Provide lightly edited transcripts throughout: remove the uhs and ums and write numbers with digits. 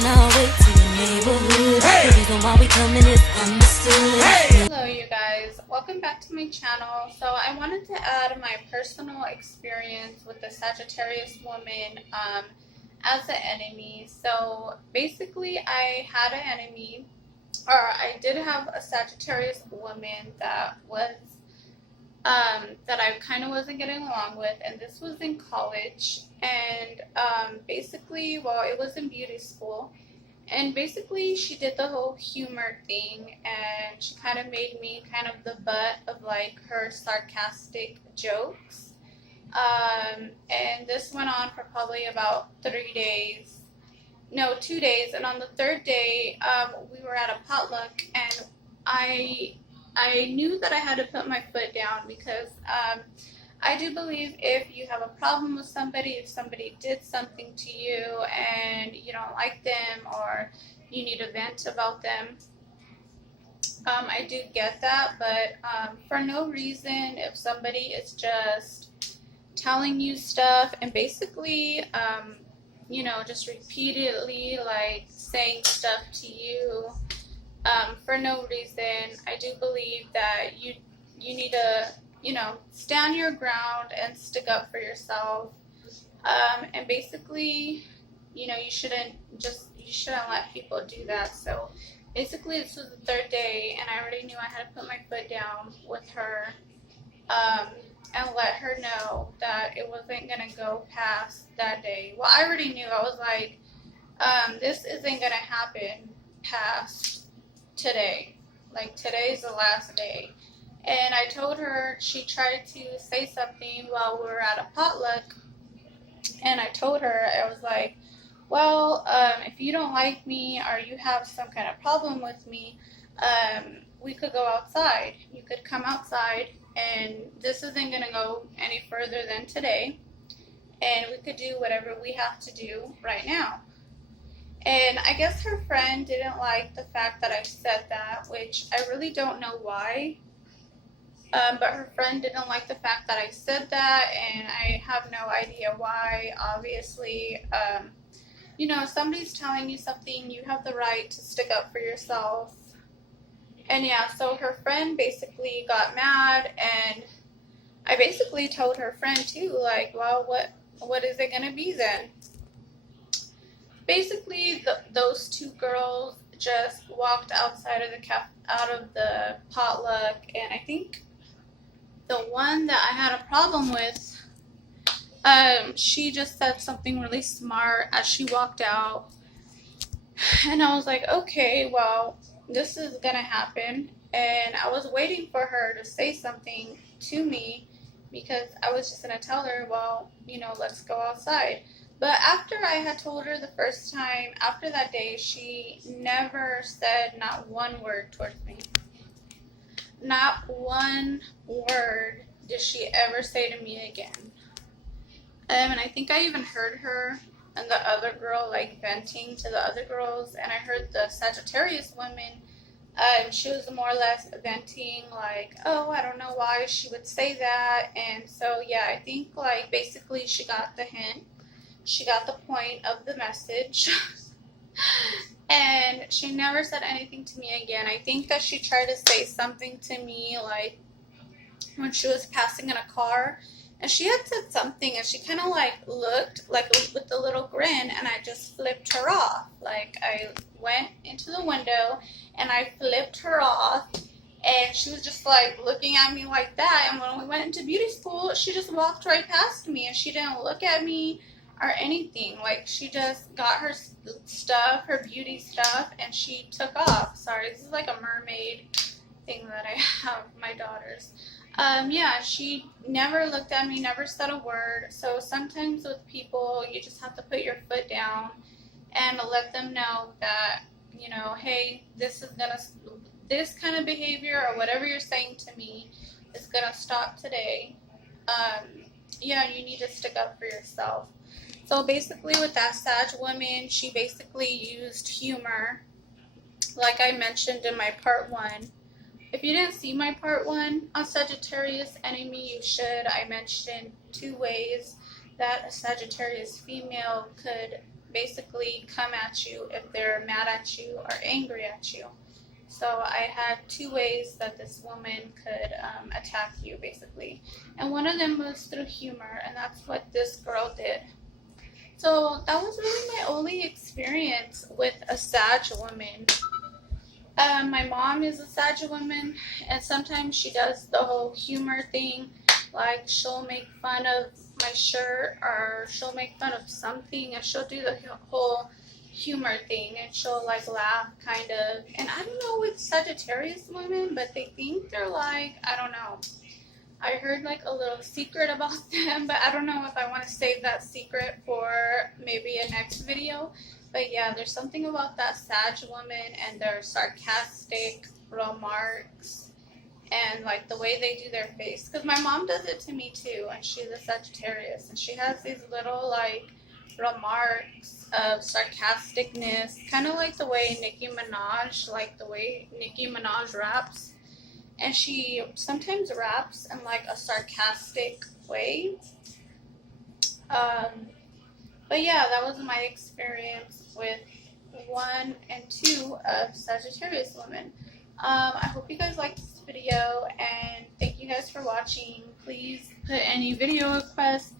on our way to the neighborhood. The reason why we coming is understood. Hello you guys, welcome back to my channel. So I wanted to add my personal experience with the Sagittarius woman as an enemy. So basically I had an enemy, or I did have a Sagittarius woman that was that I kind of wasn't getting along with, and this was in college. And basically, well, it was in beauty school, and basically she did the whole humor thing, and she kind of made me kind of the butt of like her sarcastic jokes. And this went on for probably about 3 days, no, 2 days. And on the third day, we were at a potluck, and I knew that I had to put my foot down, because I do believe if you have a problem with somebody, if somebody did something to you and you don't like them, or you need to vent about them, I do get that. But for no reason, if somebody is just telling you stuff and basically, just repeatedly like saying stuff to you, for no reason, I do believe that you need to, stand your ground and stick up for yourself. And basically, you shouldn't let people do that. So basically, this was the third day, and I already knew I had to put my foot down with her, and let her know that it wasn't gonna go past that day. Well, I already knew. I was like, this isn't gonna happen past today. Like, today's the last day. And I told her, she tried to say something while we were at a potluck, and I told her, I was like, well, if you don't like me or you have some kind of problem with me, we could go outside. You could come outside, and this isn't going to go any further than today, and we could do whatever we have to do right now. And I guess her friend didn't like the fact that I said that, which I really don't know why. But her friend didn't like the fact that I said that, and I have no idea why. Obviously, if somebody's telling you something, you have the right to stick up for yourself. And yeah, so her friend basically got mad, and I basically told her friend too, like, well, what is it gonna be then? Basically, those two girls just walked outside of out of the potluck, and I think the one that I had a problem with, she just said something really smart as she walked out, and I was like, okay, well, this is gonna happen. And I was waiting for her to say something to me, because I was just gonna tell her, well, let's go outside. But after I had told her the first time, after that day, she never said not one word towards me. Not one word did she ever say to me again. And I think I even heard her and the other girl like venting to the other girls, and I heard the Sagittarius woman, she was more or less venting, like, oh, I don't know why she would say that. And so yeah, I think like basically she got the hint. She got the point of the message. And she never said anything to me again. I think that she tried to say something to me, like when she was passing in a car, and she had said something, and she kind of like looked like with a little grin, and I just flipped her off. Like, I went into the window and I flipped her off, and she was just like looking at me like that. And when we went into beauty school, she just walked right past me, and she didn't look at me or anything. Like, she just got her stuff, her beauty stuff, and she took off. Sorry, this is like a mermaid thing that I have, my daughters. Yeah, she never looked at me, never said a word. So sometimes with people, you just have to put your foot down and let them know that, hey, this kind of behavior or whatever you're saying to me is gonna stop today. You need to stick up for yourself. So basically with that Sag woman, she basically used humor, like I mentioned in my part 1. If you didn't see my part 1 on Sagittarius enemy, you should. I mentioned 2 ways that a Sagittarius female could basically come at you if they're mad at you or angry at you. So I had two ways that this woman could attack you, basically. And one of them was through humor, and that's what this girl did. So that was really my only experience with a Sag woman. My mom is a Sag woman, and sometimes she does the whole humor thing. Like, she'll make fun of my shirt, or she'll make fun of something, and she'll do the whole humor thing, and she'll like laugh kind of. And I don't know with Sagittarius women, but they think they're like, I don't know, I heard like a little secret about them, but I don't know if I want to save that secret for maybe a next video. But yeah, there's something about that Sag woman and their sarcastic remarks and like the way they do their face. Because my mom does it to me too, and she's a Sagittarius, and she has these little like remarks of sarcasticness, kind of like the way Nicki Minaj, like the way Nicki Minaj raps. And she sometimes raps in like a sarcastic way. But yeah, that was my experience with 1 and 2 of Sagittarius women. I hope you guys liked this video, and thank you guys for watching. Please put any video requests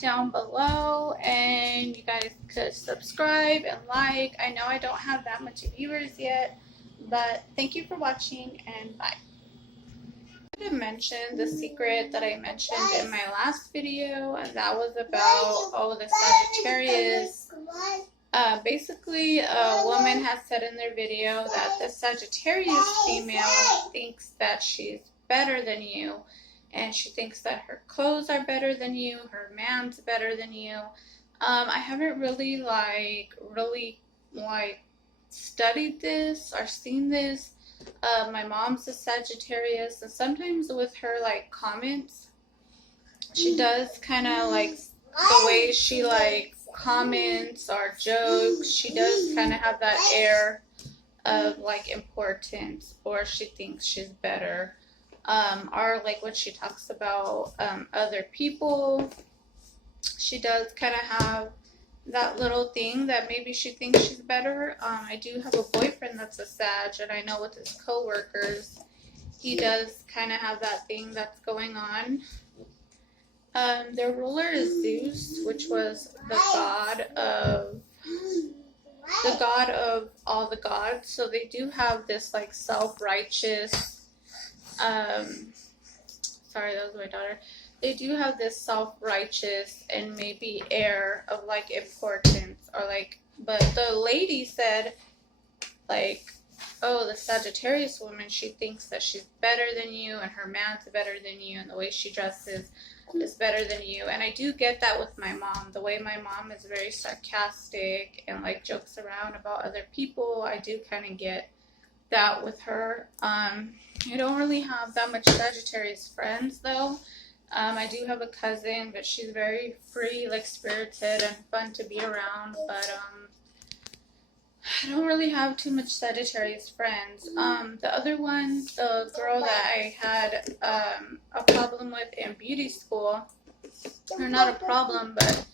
down below, and you guys could subscribe and like. I know I don't have that much viewers yet, but thank you for watching, and bye. I wanted to mention the secret that I mentioned in my last video, and that was about the Sagittarius. Basically, a woman has said in their video that the Sagittarius female thinks that she's better than you, and she thinks that her clothes are better than you, her man's better than you. I haven't really studied this or seen this. My mom's a Sagittarius, and sometimes with her like comments, she does kind of like the way she like comments or jokes, she does kind of have that air of like importance, or she thinks she's better, or like when she talks about other people, she does kind of have that little thing that maybe she thinks she's better. I do have a boyfriend that's a Sag, and I know with his co-workers, he does kind of have that thing that's going on. Their ruler is Zeus, which was the god of all the gods. So they do have this like self-righteous, sorry, that was my daughter. They do have this self-righteous and maybe air of like importance, or like, but the lady said like, oh, the Sagittarius woman, she thinks that she's better than you, and her man's better than you, and the way she dresses is better than you. And I do get that with my mom. The way my mom is very sarcastic and like jokes around about other people, I do kind of get that with her. I don't really have that much Sagittarius friends though. I do have a cousin, but she's very free, like spirited and fun to be around, but I don't really have too much Sagittarius friends. The other one, the girl that I had a problem with in beauty school, or not a problem, but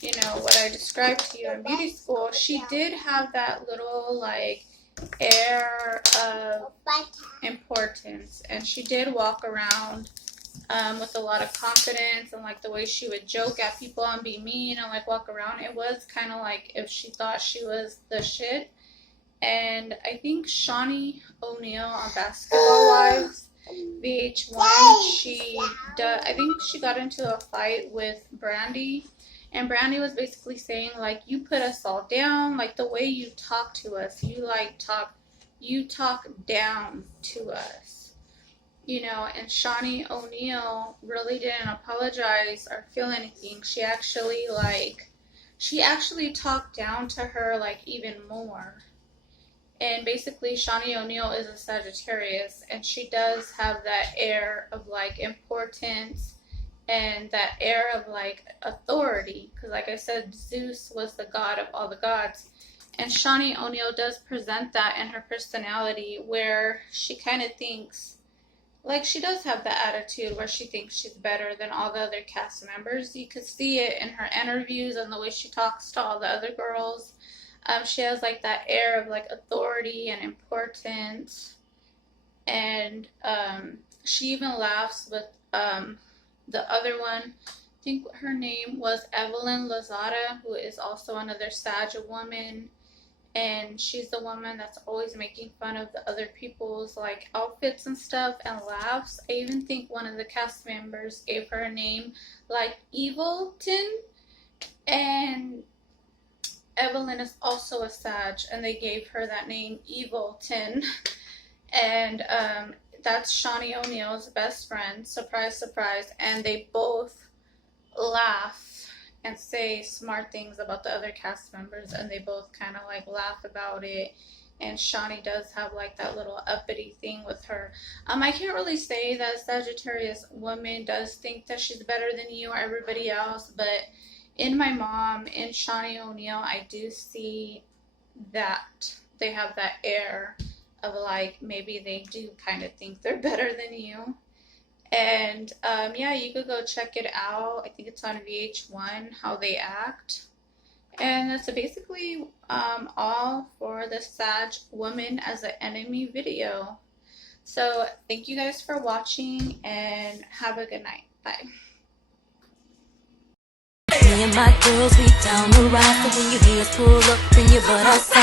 you know, what I described to you in beauty school, she did have that little like air of importance, and she did walk around with a lot of confidence, and like the way she would joke at people and be mean and like walk around, it was kind of like if she thought she was the shit. And I think Shawnee O'Neal on Basketball Wives VH1, I think she got into a fight with Brandy, and Brandy was basically saying like, you put us all down, like the way you talk to us, you talk down to us. You know, and Shawnee O'Neal really didn't apologize or feel anything. She actually talked down to her like even more. And basically Shawnee O'Neal is a Sagittarius, and she does have that air of like importance and that air of like authority, because like I said, Zeus was the god of all the gods, and Shawnee O'Neal does present that in her personality, where she kind of thinks like she does have the attitude where she thinks she's better than all the other cast members. You could see it in her interviews and the way she talks to all the other girls. She has like that air of like authority and importance, and she even laughs with the other one. I think her name was Evelyn Lozada, who is also another Sag woman, and she's the woman that's always making fun of the other people's like outfits and stuff and laughs. I even think one of the cast members gave her a name like Evilton, and Evelyn is also a Sag, and they gave her that name Evilton. And that's Shawnee O'Neal's best friend. Surprise, surprise. And they both laugh and say smart things about the other cast members, and they both kind of like laugh about it. And Shawnee does have like that little uppity thing with her. I can't really say that a Sagittarius woman does think that she's better than you or everybody else, but in my mom, in Shawnee O'Neal, I do see that they have that air of like maybe they do kind of think they're better than you. And yeah, you could go check it out. I think it's on VH1, How They Act. And that's basically all for the Sag Woman as an Enemy video. So thank you guys for watching, and have a good night. Bye. Me and my girls, we down the ride. So when you hear us pull up, bring your butt outside.